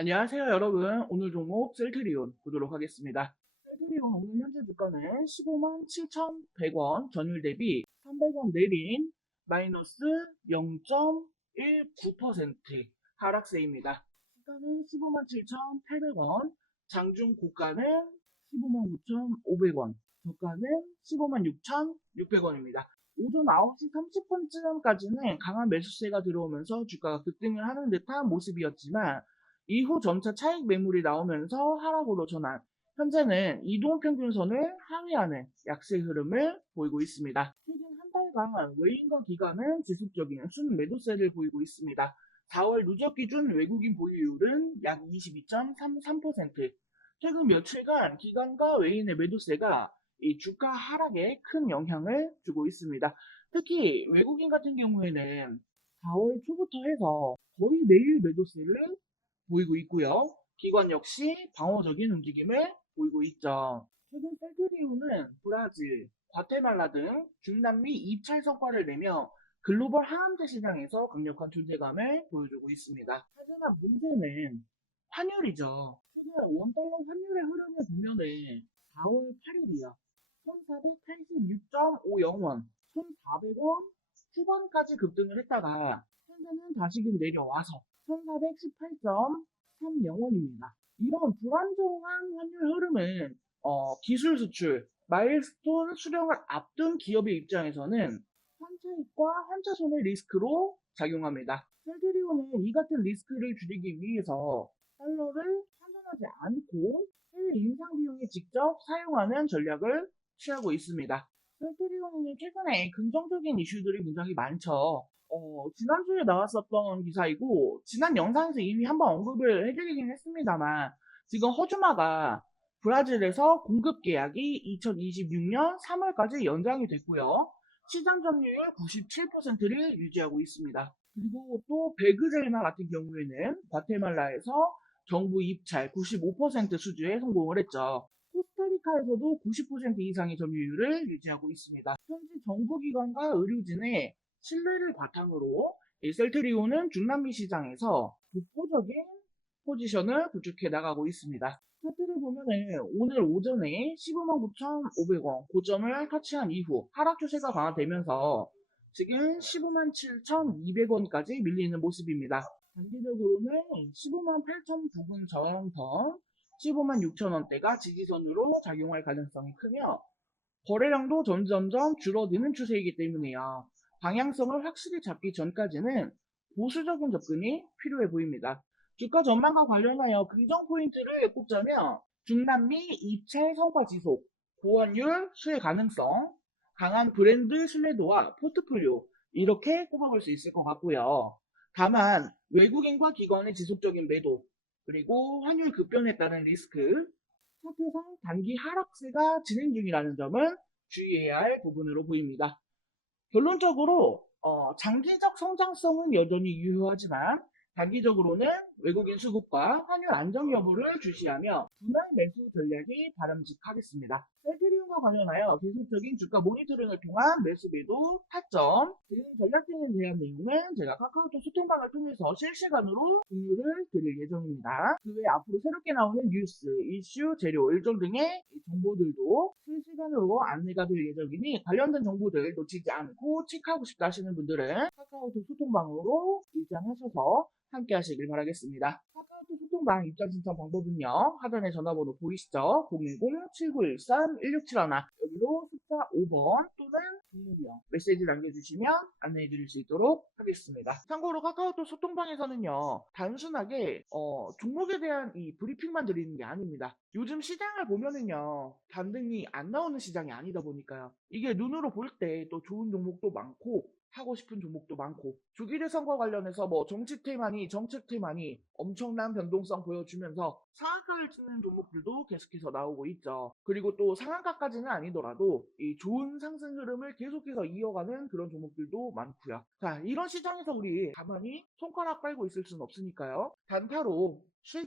안녕하세요 여러분. 오늘 종목 셀트리온 보도록 하겠습니다. 셀트리온 오늘 현재 주가는 15만 7,100원 전일 대비 300원 내린 마이너스 0.19% 하락세입니다. 시가는 15만 7,800원 장중 고가는 15만 9,500원 저가는 15만 6,600원입니다. 오전 9시 30분쯤까지는 강한 매수세가 들어오면서 주가가 급등을 하는 듯한 모습이었지만 이후 점차 차익 매물이 나오면서 하락으로 전환. 현재는 이동평균선을 하회하는 약세 흐름을 보이고 있습니다. 최근 한 달간 외인과 기관은 지속적인 순 매도세를 보이고 있습니다. 4월 누적 기준 외국인 보유율은 약 22.33%. 최근 며칠간 기관과 외인의 매도세가 이 주가 하락에 큰 영향을 주고 있습니다. 특히 외국인 같은 경우에는 4월 초부터 해서 거의 매일 매도세를 보이고 있고요. 기관 역시 방어적인 움직임을 보이고 있죠. 최근 셀트리온은 브라질, 과테말라 등 중남미 입찰 성과를 내며 글로벌 항암제 시장에서 강력한 존재감을 보여주고 있습니다. 하지만 문제는 환율이죠. 최근 원달러 환율의 흐름을 보면은 4월 8일이요. 1486.50원, 1400원 후반까지 급등을 했다가 현재는 다시금 내려와서 1418.30원입니다. 이런 불안정한 환율 흐름은 어, 기술 수출, 마일스톤 수령을 앞둔 기업의 입장에서는 환차익과 환차 손해 리스크로 작용합니다. 셀트리온은 이 같은 리스크를 줄이기 위해서 달러를 환전하지 않고 해외 인상 비용에 직접 사용하는 전략을 취하고 있습니다. 셀트리온은 최근에 긍정적인 이슈들이 굉장히 많죠. 어, 지난주에 나왔었던 기사이고, 지난 영상에서 이미 한번 언급을 해드리긴 했습니다만, 지금 허주마가 브라질에서 공급 계약이 2026년 3월까지 연장이 됐고요. 시장 점유율 97%를 유지하고 있습니다. 그리고 또 베그젤마 같은 경우에는 과테말라에서 정부 입찰 95% 수주에 성공을 했죠. 코스타리카에서도 90% 이상의 점유율을 유지하고 있습니다. 현재 정부기관과 의료진의 신뢰를 바탕으로 이 셀트리온은 중남미 시장에서 독보적인 포지션을 구축해 나가고 있습니다. 차트를 보면은 오늘 오전에 15만 9,500원 고점을 터치한 이후 하락 추세가 강화되면서 지금 15만 7,200원까지 밀리는 모습입니다. 단기적으로는 15만 8천 부근 저항선 15만 6천 원대가 지지선으로 작용할 가능성이 크며 거래량도 점점점 줄어드는 추세이기 때문에요. 방향성을 확실히 잡기 전까지는 보수적인 접근이 필요해 보입니다. 주가 전망과 관련하여 긍정 포인트를 꼽자면 중남미 입찰 성과 지속, 고환율 수혜 가능성, 강한 브랜드 신뢰도와 포트폴리오 이렇게 꼽아볼 수 있을 것 같고요. 다만 외국인과 기관의 지속적인 매도 그리고 환율 급변에 따른 리스크, 차트상 단기 하락세가 진행 중이라는 점은 주의해야 할 부분으로 보입니다. 결론적으로 어, 장기적 성장성은 여전히 유효하지만 단기적으로는 외국인 수급과 환율 안정 여부를 주시하며 분할 매수 전략이 바람직하겠습니다. 셀트리온과 관련하여 계속적인 주가 모니터링을 통한 매수 매도 타점 등 전략적인 대한 내용은 제가 카카오톡 소통방을 통해서 실시간으로 공유를 드릴 예정입니다. 그 외에 앞으로 새롭게 나오는 뉴스, 이슈, 재료, 일정 등의 정보들도 실시간으로 안내가 될 예정이니 관련된 정보들 놓치지 않고 체크하고 싶다 하시는 분들은 카카오톡 소통방으로 입장하셔서 함께 하시길 바라겠습니다. 카카오톡 소통 방 입장 신청 방법은요. 하단에 전화번호 보이시죠? 010-7913-1671 여기로 숫자 5번 또는 종목명 메시지 남겨주시면 안내해 드릴 수 있도록 하겠습니다. 참고로 카카오톡 소통방에서는요. 단순하게 어, 종목에 대한 이 브리핑만 드리는 게 아닙니다. 요즘 시장을 보면은요. 반등이 안 나오는 시장이 아니다 보니까요. 이게 눈으로 볼 때 또 좋은 종목도 많고 하고 싶은 종목도 많고 주기대선과 관련해서 뭐 정치태만이 정책태만이 엄청 난 변동성 보여주면서 상한가를 찍는 종목들도 계속해서 나오고 있죠. 그리고 또 상한가까지는 아니더라도 이 좋은 상승 흐름을 계속해서 이어가는 그런 종목들도 많고요. 자 이런 시장에서 우리 가만히 손가락 빨고 있을 수는 없으니까요. 단타로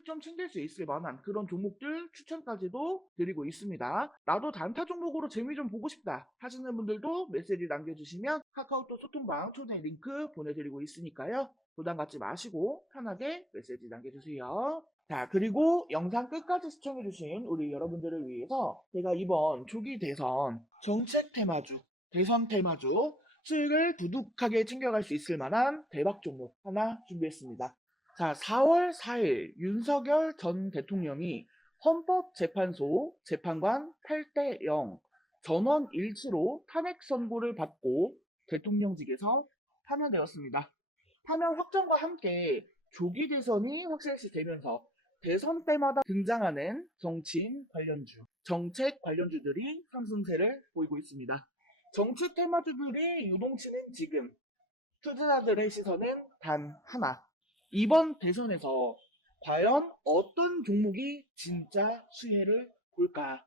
좀 챙길 수 있을 만한 그런 종목들 추천까지도 드리고 있습니다. 나도 단타 종목으로 재미 좀 보고 싶다 하시는 분들도 메시지 남겨주시면 카카오톡 소통방 초대 링크 보내드리고 있으니까요. 부담 갖지 마시고 편하게 메시지 남겨주세요. 자, 그리고 영상 끝까지 시청해주신 우리 여러분들을 위해서 제가 이번 조기 대선 정책 테마주, 대선 테마주 수익을 두둑하게 챙겨갈 수 있을 만한 대박 종목 하나 준비했습니다. 자, 4월 4일 윤석열 전 대통령이 헌법재판소 재판관 8대 0 전원 일치로 탄핵 선고를 받고 대통령직에서 파면되었습니다. 파면 확정과 함께 조기 대선이 확실시 되면서 대선 때마다 등장하는 정치인 관련주, 정책 관련주들이 상승세를 보이고 있습니다. 정치 테마주들이 유동치는 지금 투자자들의 시선은 단 하나. 이번 대선에서 과연 어떤 종목이 진짜 수혜를 볼까?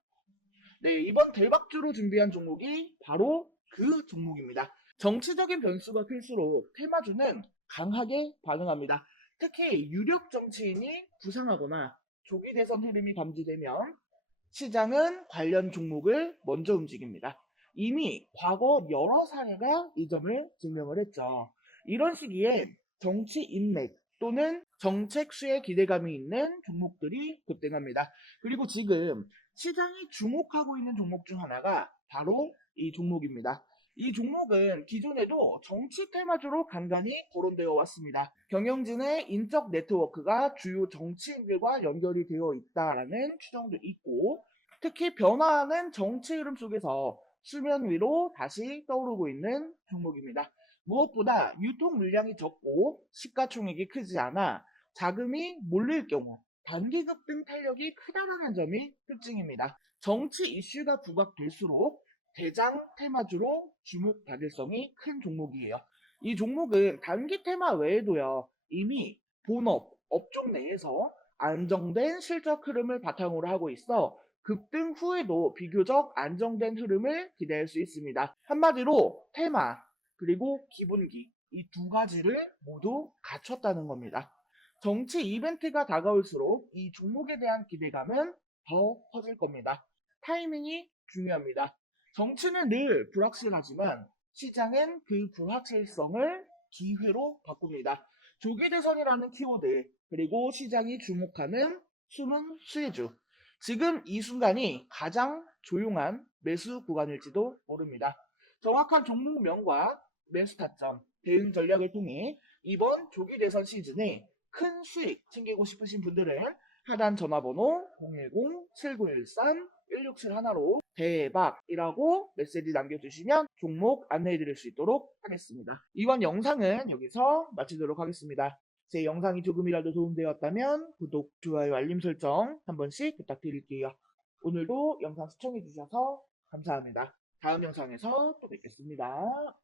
네, 이번 대박주로 준비한 종목이 바로 그 종목입니다. 정치적인 변수가 클수록 테마주는 강하게 반응합니다. 특히 유력 정치인이 부상하거나 조기 대선 흐름이 감지되면 시장은 관련 종목을 먼저 움직입니다. 이미 과거 여러 사례가 이 점을 증명을 했죠. 이런 시기에 정치 인맥 또는 정책 수에 기대감이 있는 종목들이 급등합니다. 그리고 지금 시장이 주목하고 있는 종목 중 하나가 바로 이 종목입니다. 이 종목은 기존에도 정치 테마주로 간간히 거론되어 왔습니다. 경영진의 인적 네트워크가 주요 정치인들과 연결이 되어 있다라는 추정도 있고, 특히 변화하는 정치 흐름 속에서 수면 위로 다시 떠오르고 있는 종목입니다. 무엇보다 유통 물량이 적고 시가총액이 크지 않아 자금이 몰릴 경우 단기 급 등 탄력이 크다라는 점이 특징입니다. 정치 이슈가 부각될수록 대장 테마주로 주목 가능성이 큰 종목이에요. 이 종목은 단기 테마 외에도요, 이미 본업, 업종 내에서 안정된 실적 흐름을 바탕으로 하고 있어 급등 후에도 비교적 안정된 흐름을 기대할 수 있습니다. 한마디로 테마, 그리고 기본기, 이 두 가지를 모두 갖췄다는 겁니다. 정치 이벤트가 다가올수록 이 종목에 대한 기대감은 더 커질 겁니다. 타이밍이 중요합니다. 정치는 늘 불확실하지만 시장은 그 불확실성을 기회로 바꿉니다. 조기 대선이라는 키워드 그리고 시장이 주목하는 숨은 수혜주 지금 이 순간이 가장 조용한 매수 구간일지도 모릅니다. 정확한 종목명과 매수 타점, 대응 전략을 통해 이번 조기 대선 시즌에 큰 수익 챙기고 싶으신 분들은 하단 전화번호 010-7913-1671로 대박이라고 메시지 남겨주시면 종목 안내해드릴 수 있도록 하겠습니다. 이번 영상은 여기서 마치도록 하겠습니다. 제 영상이 조금이라도 도움되었다면 구독, 좋아요, 알림 설정 한 번씩 부탁드릴게요. 오늘도 영상 시청해주셔서 감사합니다. 다음 영상에서 또 뵙겠습니다.